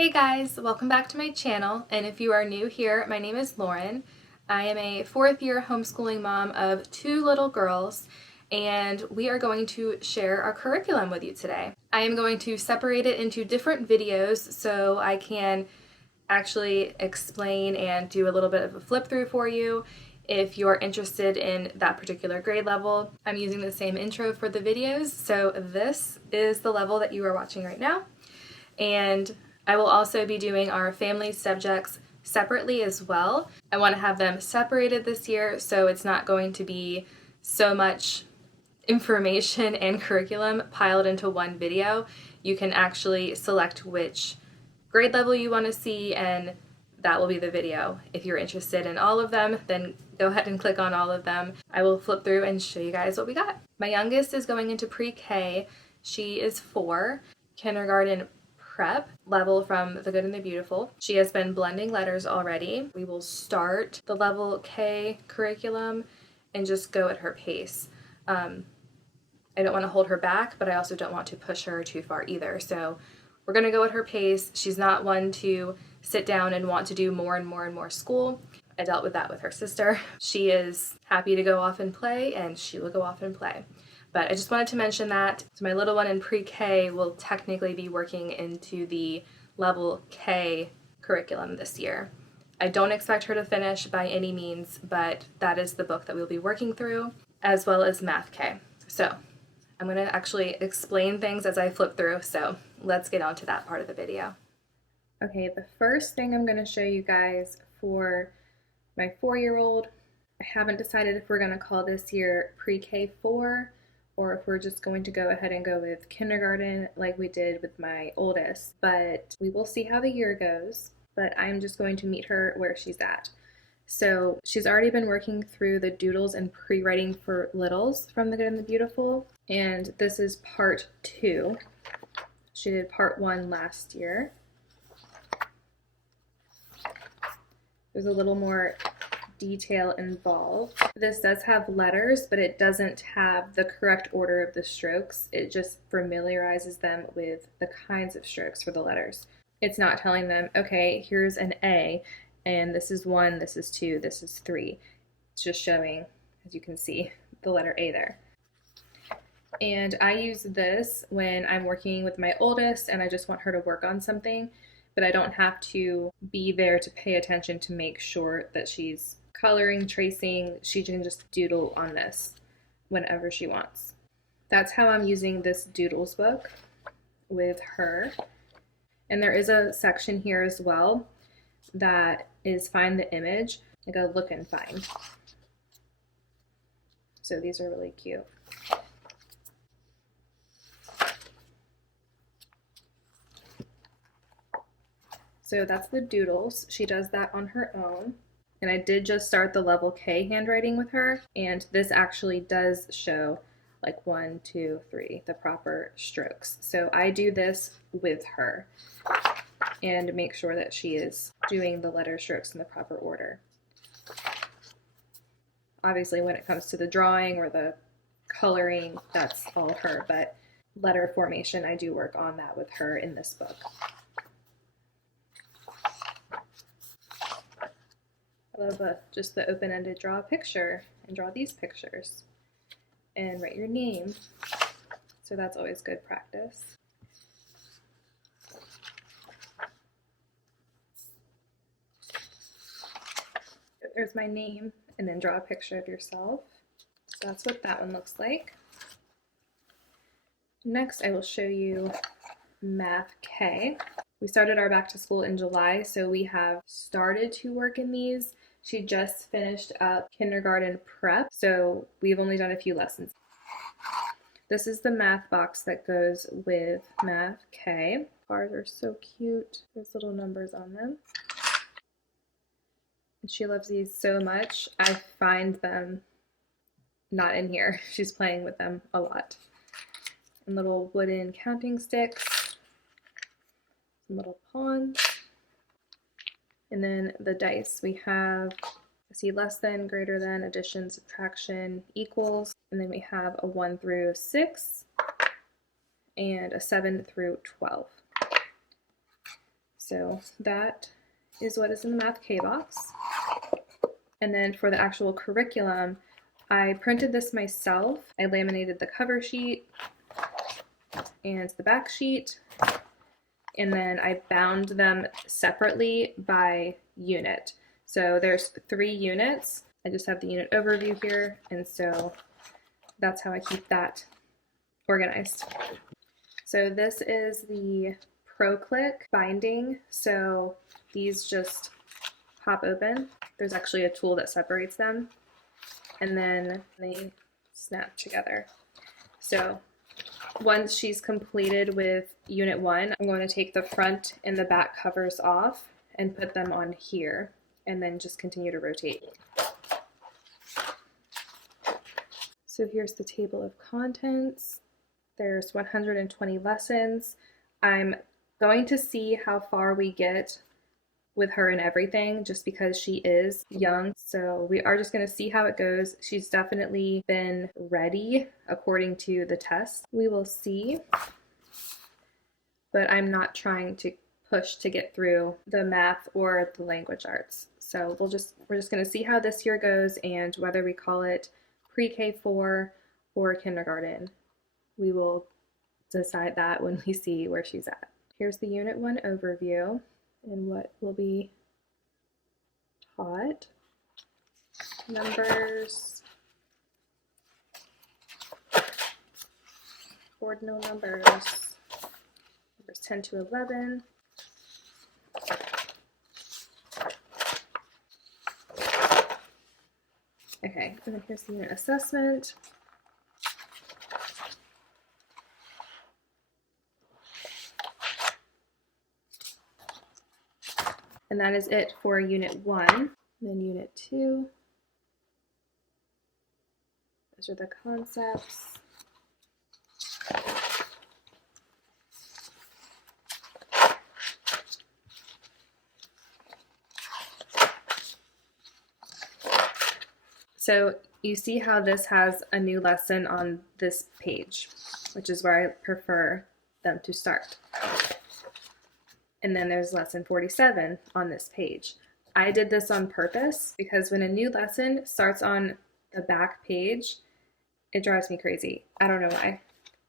Hey guys, welcome back to my channel, and if you are new here, my name is Lauren. I am a fourth year homeschooling mom of two little girls, and we are going to share our curriculum with you today. I am going to separate it into different videos so I can actually explain and do a little bit of a flip through for you if you're interested in that particular grade level. I'm using the same intro for the videos, so this is the level that you are watching right now. And I will also be doing our family subjects separately as well. I want to have them separated this year, so it's not going to be so much information and curriculum piled into one video. You can actually select which grade level you want to see, and that will be the video. If you're interested in all of them, then go ahead and click on all of them. I will flip through and show you guys what we got. My youngest is going into pre-K. She is 4. Kindergarten prep level from The Good and the Beautiful. She has been blending letters already. We will start the level K curriculum and just go at her pace. I don't want to hold her back, but I also don't want to push her too far either. So we're going to go at her pace. She's not one to sit down and want to do more and more and more school. I dealt with that with her sister. She is happy to go off and play, and she will go off and play. But I just wanted to mention that. So my little one in pre-K will technically be working into the level K curriculum this year. I don't expect her to finish by any means, but that is the book that we'll be working through, as well as Math K. So I'm going to actually explain things as I flip through, so let's get on to that part of the video. Okay, the first thing I'm going to show you guys for my 4-year-old, I haven't decided if we're going to call this year pre-K 4 or if we're just going to go ahead and go with kindergarten like we did with my oldest, but we will see how the year goes. But I'm just going to meet her where she's at. So she's already been working through the Doodles and pre-writing for littles from The Good and the Beautiful, and this is part 2. She did part 1 last year. There's a little more detail involved. This does have letters, but it doesn't have the correct order of the strokes. It just familiarizes them with the kinds of strokes for the letters. It's not telling them, okay, here's an A, and this is 1, this is 2, this is 3. It's just showing, as you can see, the letter A there. And I use this when I'm working with my oldest and I just want her to work on something, but I don't have to be there to pay attention to make sure that she's coloring, tracing. She can just doodle on this whenever she wants. That's how I'm using this Doodles book with her. And there is a section here as well that is find the image, like a look and find. So these are really cute. So that's the Doodles. She does that on her own. And I did just start the level K handwriting with her, and this actually does show like 1, 2, 3, the proper strokes. So I do this with her and make sure that she is doing the letter strokes in the proper order. Obviously, when it comes to the drawing or the coloring, that's all her, but letter formation, I do work on that with her in this book. I love just the open-ended draw a picture and draw these pictures and write your name. So that's always good practice. There's my name, and then draw a picture of yourself. So that's what that one looks like. Next, I will show you Math K. We started our back to school in July, so we have started to work in these. She just finished up kindergarten prep, so we've only done a few lessons. This is the math box that goes with Math K. Cards are so cute. There's little numbers on them. And she loves these so much. I find them not in here. She's playing with them a lot. And little wooden counting sticks. Some little pawns. And then the dice, we have, see, less than, greater than, addition, subtraction, equals. And then we have a 1 through 6 and a 7 through 12. So that is what is in the Math K box. And then for the actual curriculum, I printed this myself. I laminated the cover sheet and the back sheet, and then I bound them separately by unit. So there's 3 units. I just have the unit overview here, and so that's how I keep that organized. So this is the PreK binding. So these just pop open. There's actually a tool that separates them, and then they snap together. So once she's completed with unit 1, I'm going to take the front and the back covers off and put them on here, and then just continue to rotate. So here's the table of contents. There's 120 lessons. I'm going to see how far we get with her and everything, just because she is young. So we are just going to see how it goes. She's definitely been ready according to the test. We will see, but I'm not trying to push to get through the math or the language arts. So we're just going to see how this year goes, and whether we call it pre-K4 or kindergarten. We will decide that when we see where she's at. Here's the Unit 1 overview and what will be taught. Numbers, ordinal numbers, numbers 10 to 11. Okay, and then here's the unit assessment. And that is it for Unit 1. And then Unit 2. Those are the concepts. So you see how this has a new lesson on this page, which is where I prefer them to start. And then there's lesson 47 on this page. I did this on purpose because when a new lesson starts on the back page, it drives me crazy. I don't know why.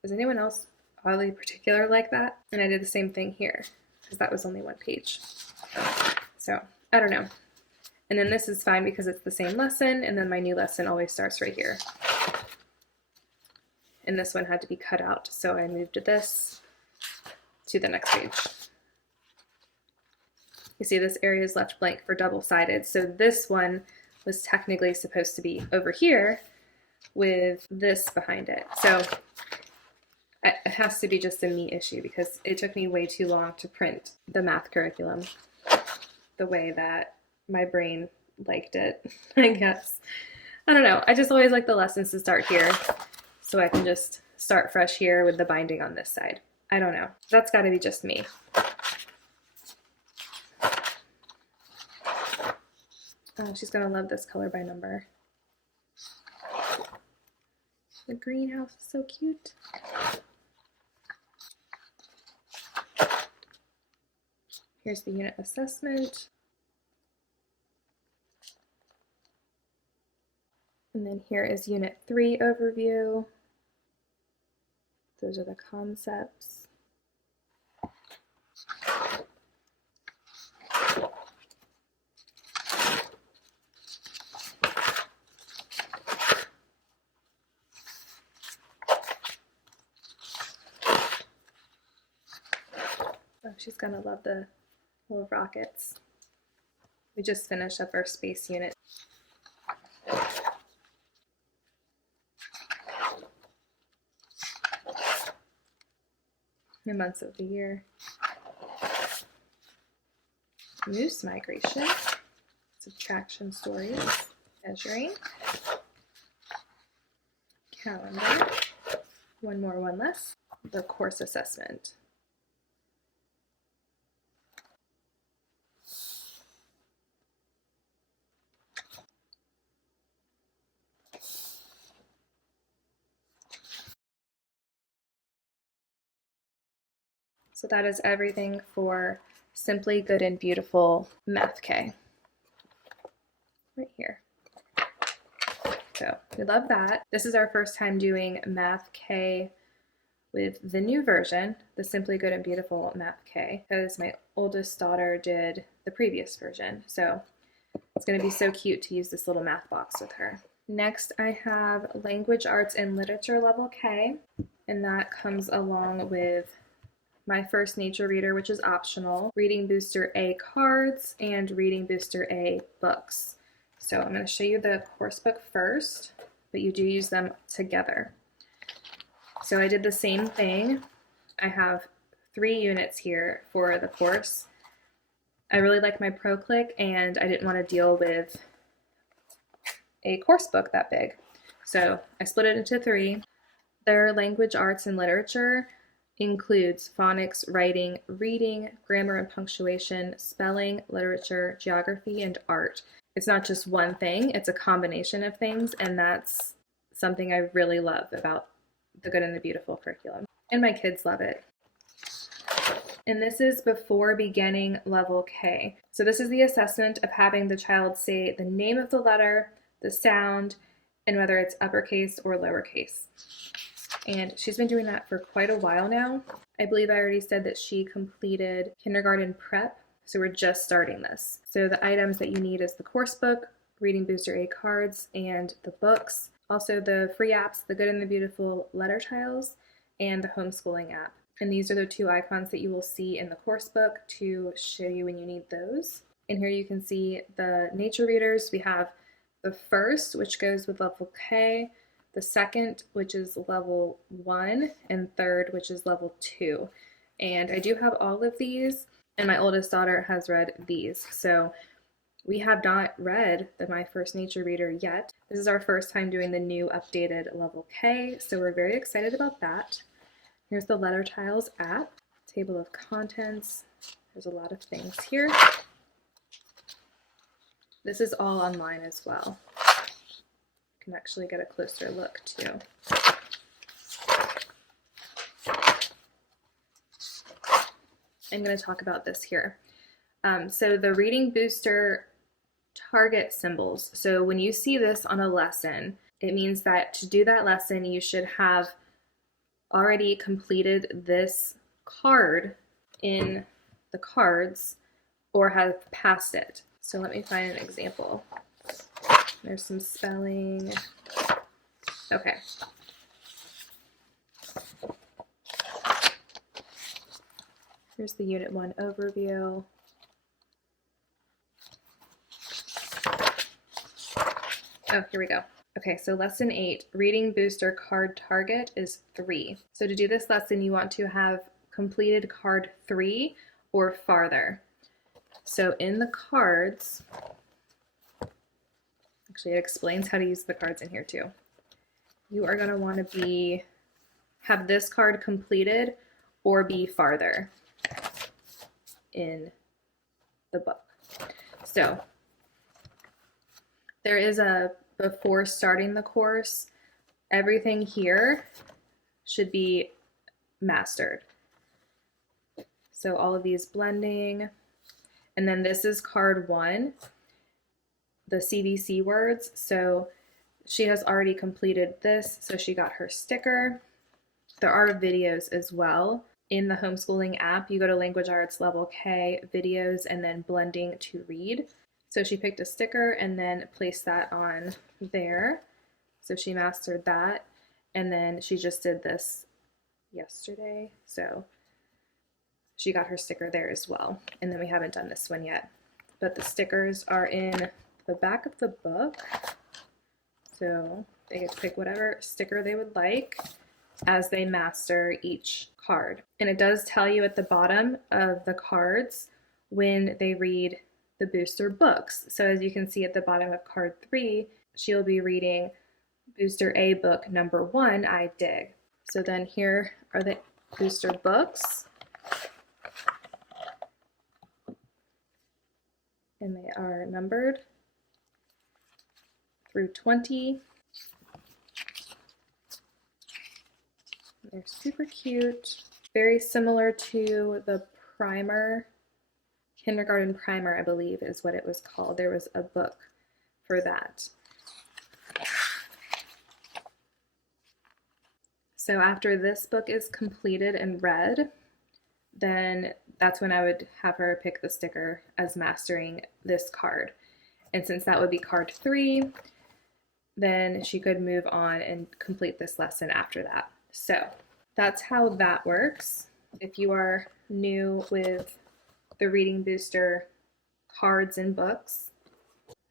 Is anyone else oddly particular like that? And I did the same thing here because that was only one page. So I don't know. And then this is fine because it's the same lesson, and then my new lesson always starts right here. And this one had to be cut out, so I moved this to the next page. You see this area is left blank for double-sided, so this one was technically supposed to be over here with this behind it. So it has to be just a me issue because it took me way too long to print the math curriculum the way that my brain liked it, I guess. I don't know. I just always like the lessons to start here so I can just start fresh here with the binding on this side. I don't know. That's got to be just me. Oh, she's going to love this color by number. The greenhouse is so cute. Here's the unit assessment. And then here is Unit 3 overview. Those are the concepts. Oh, she's gonna love the little rockets. We just finished up our space unit. The months of the year. Moose migration. Subtraction stories. Measuring. Calendar. One more, one less. The course assessment. So that is everything for Simply Good and Beautiful Math K. Right here. So we love that. This is our first time doing Math K with the new version, the Simply Good and Beautiful Math K, because my oldest daughter did the previous version. So it's going to be so cute to use this little math box with her. Next, I have Language Arts and Literature Level K, and that comes along with my first nature reader, which is optional, Reading Booster A cards, and Reading Booster A books. So I'm going to show you the course book first, but you do use them together. So I did the same thing. I have 3 units here for the course. I really like my PreK, and I didn't want to deal with a course book that big. So I split it into 3. Their language, arts, and literature includes phonics, writing, reading, grammar and punctuation, spelling, literature, geography, and art. It's not just one thing, it's a combination of things, and that's something I really love about the Good and the Beautiful curriculum. And my kids love it. And this is before beginning level K. So this is the assessment of having the child say the name of the letter, the sound, and whether it's uppercase or lowercase. And she's been doing that for quite a while now. I believe I already said that she completed kindergarten prep, so we're just starting this. So the items that you need is the course book, Reading Booster A cards, and the books. Also the free apps, the Good and the Beautiful letter tiles, and the homeschooling app. And these are the 2 icons that you will see in the course book to show you when you need those. And here you can see the nature readers. We have the first, which goes with level K, the second, which is level 1, and third, which is level 2. And I do have all of these, and my oldest daughter has read these. So we have not read My First Nature Reader yet. This is our first time doing the new updated level K, so we're very excited about that. Here's the Letter Tiles app, table of contents. There's a lot of things here. This is all online as well. You can actually get a closer look too. I'm going to talk about this here. So the Reading Booster target symbols. So when you see this on a lesson, it means that to do that lesson, you should have already completed this card in the cards or have passed it. So let me find an example. There's some spelling. Okay. Here's the Unit 1 overview. Oh, here we go. Okay, so lesson 8, Reading Booster card target is 3. So to do this lesson, you want to have completed card 3 or farther. So in the cards, actually it explains how to use the cards in here too. You are going to want to have this card completed or be farther in the book. So there is before starting the course, everything here should be mastered. So all of these blending, and then this is card 1, the CDC Words. So she has already completed this, so she got her sticker. There are videos as well. In the homeschooling app, you go to Language Arts Level K, videos, and then blending to read. So she picked a sticker and then placed that on there. So she mastered that. And then she just did this yesterday. So she got her sticker there as well. And then we haven't done this one yet. But the stickers are in the back of the book. So they get to pick whatever sticker they would like as they master each card. And it does tell you at the bottom of the cards when they read the booster books. So as you can see at the bottom of card 3, she'll be reading Booster A book number 1, I Dig. So then here are the booster books. And they are numbered through 20. They're super cute. Very similar to the primer Kindergarten Primer, I believe is what it was called. There was a book for that. So after this book is completed and read, then that's when I would have her pick the sticker as mastering this card. And since that would be card 3, then she could move on and complete this lesson after that. So that's how that works. If you are new with the Reading Booster cards and books,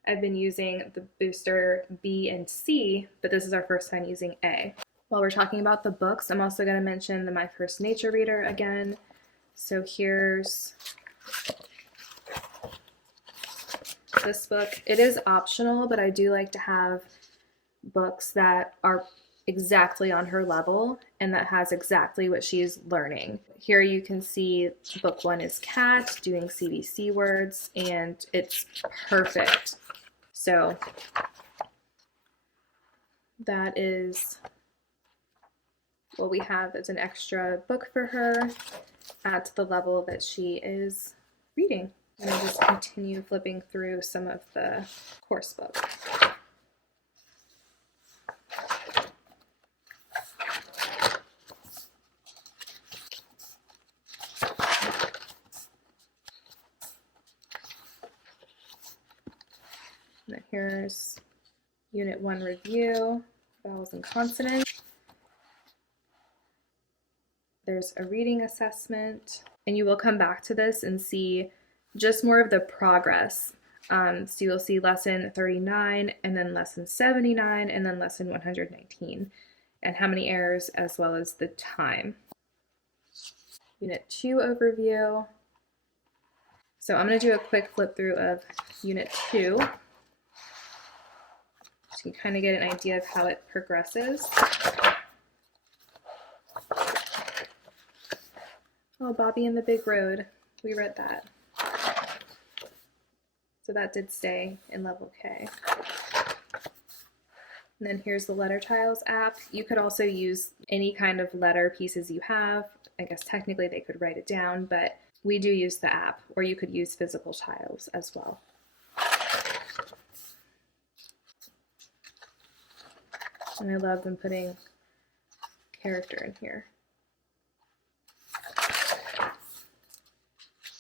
I've been using the Booster B and C, but this is our first time using A. While we're talking about the books, I'm also going to mention the My First Nature Reader again. So here's this book. It is optional, but I do like to have books that are exactly on her level and that has exactly what she's learning. Here you can see book 1 is Cat, doing CDC Words, and it's perfect. So that is what we have as an extra book for her at the level that she is reading. And I'll just continue flipping through some of the course book. And then here's Unit 1 review, vowels and consonants. There's a reading assessment, and you will come back to this and see just more of the progress. So you'll see lesson 39, and then lesson 79, and then lesson 119, and how many errors as well as the time. Unit 2 overview. So I'm going to do a quick flip through of Unit 2. So you kind of get an idea of how it progresses. Oh, Bobby and the Big Road. We read that. So that did stay in level K. And then here's the Letter Tiles app. You could also use any kind of letter pieces you have. I guess technically they could write it down, but we do use the app, or you could use physical tiles as well. And I love them putting character in here.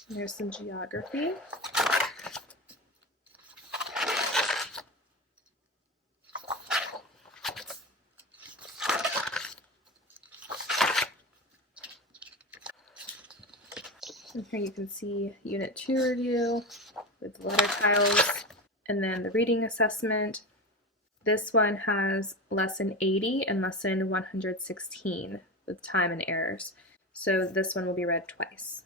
And there's some geography. And here you can see Unit 2 review with the letter tiles, and then the reading assessment. This one has lesson 80 and lesson 116 with time and errors. So this one will be read twice.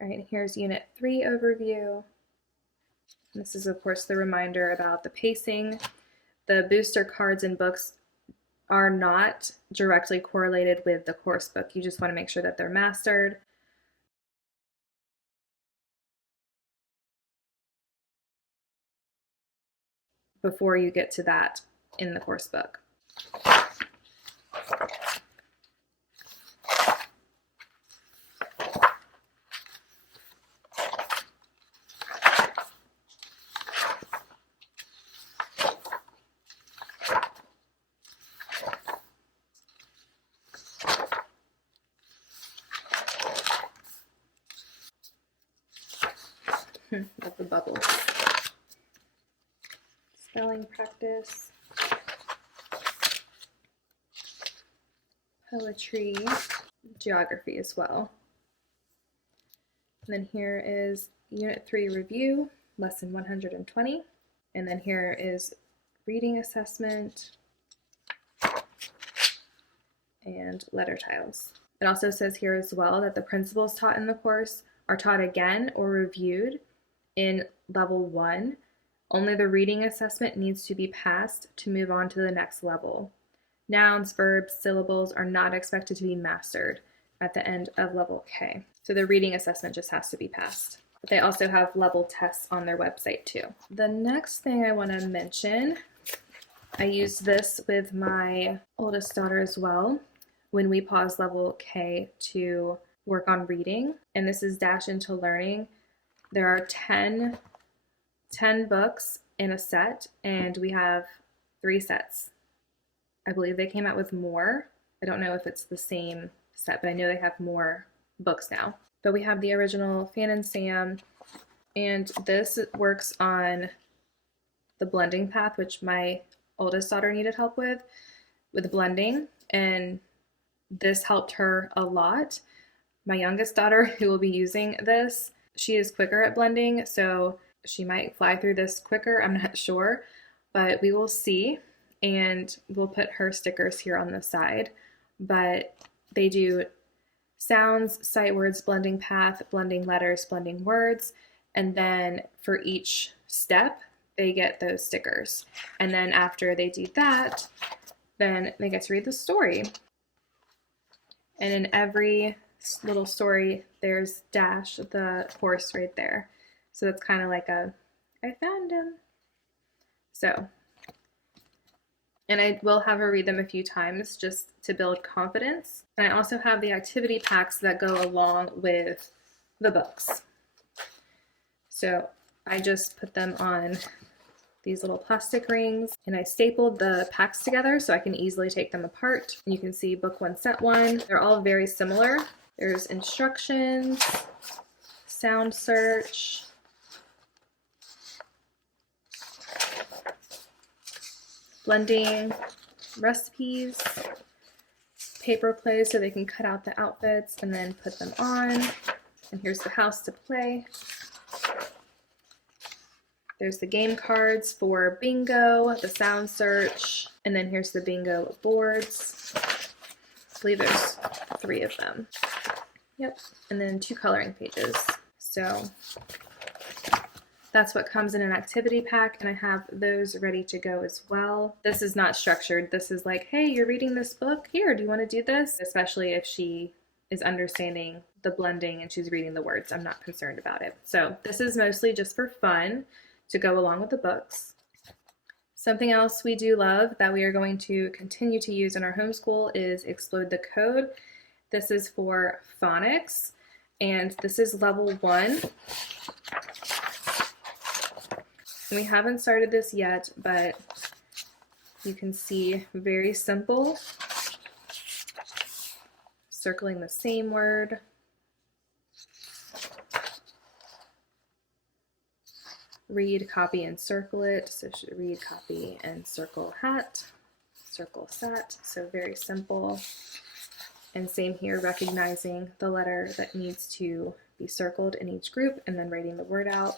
All right, here's Unit 3 overview. This is, of course, the reminder about the pacing. The booster cards and books are not directly correlated with the course book. You just want to make sure that they're mastered. Before you get to that in the course book. Love the bubbles. Spelling practice, poetry, geography as well. And then here is Unit 3 review, lesson 120. And then here is reading assessment and letter tiles. It also says here as well that the principles taught in the course are taught again or reviewed in level 1. Only the reading assessment needs to be passed to move on to the next level. Nouns, verbs, syllables are not expected to be mastered at the end of level K. So the reading assessment just has to be passed. But they also have level tests on their website too. The next thing I want to mention, I used this with my oldest daughter as well when we paused level K to work on reading. And this is Dash into Learning. There are 10 books in a set, and we have 3 sets. I believe they came out with more. I don't know if it's the same set, but I know they have more books now. But we have the original Fan and Sam, and this works on the blending path, which my oldest daughter needed help with blending, and this helped her a lot. My youngest daughter, who will be using this, she is quicker at blending, so she might fly through this quicker. I'm not sure, but we will see, and we'll put her stickers here on the side. But they do sounds, sight words, blending path, blending letters, blending words, and then for each step, they get those stickers. And then after they do that, then they get to read the story. And in every little story, there's Dash, the horse, right there. So that's kind of like I found him. So, and I will have her read them a few times just to build confidence. And I also have the activity packs that go along with the books. So I just put them on these little plastic rings, and I stapled the packs together so I can easily take them apart. And you can see book 1, set 1. They're all very similar. There's instructions, sound search, blending, recipes, paper plays so they can cut out the outfits and then put them on. And here's the house to play. There's the game cards for bingo, the sound search, and then here's the bingo boards. I believe there's 3 of them. Yep, and then 2 coloring pages. So that's what comes in an activity pack, and I have those ready to go as well. This is not structured. This is like, hey, you're reading this book. Here, do you want to do this? Especially if she is understanding the blending and she's reading the words. I'm not concerned about it. So this is mostly just for fun to go along with the books. Something else we do love that we are going to continue to use in our homeschool is Explode the Code. This is for phonics, and this is level 1. And we haven't started this yet, but you can see very simple. Circling the same word. Read, copy, and circle it. So read, copy, and circle hat, circle sat. So very simple. And same here, recognizing the letter that needs to be circled in each group and then writing the word out.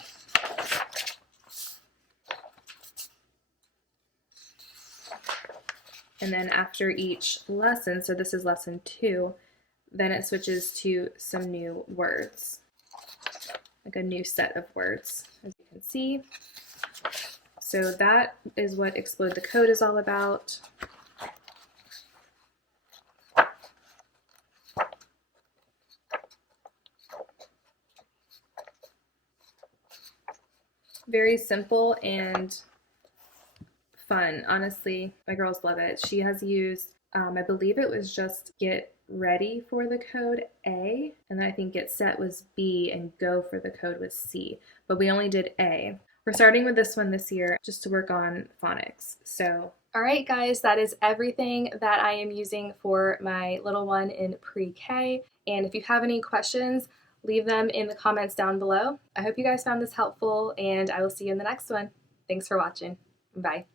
And then after each lesson, so this is lesson 2, then it switches to some new words, like a new set of words, as you can see. So that is what Explode the Code is all about. Very simple and fun. Honestly, my girls love it. She has used, I believe it was just Get Ready for the code A, and then I think Get Set was B, and Go for the code was C. But we only did A. We're starting with this one this year just to work on phonics. So, all right, guys, that is everything that I am using for my little one in pre-K. And if you have any questions, leave them in the comments down below. I hope you guys found this helpful, and I will see you in the next one. Thanks for watching. Bye.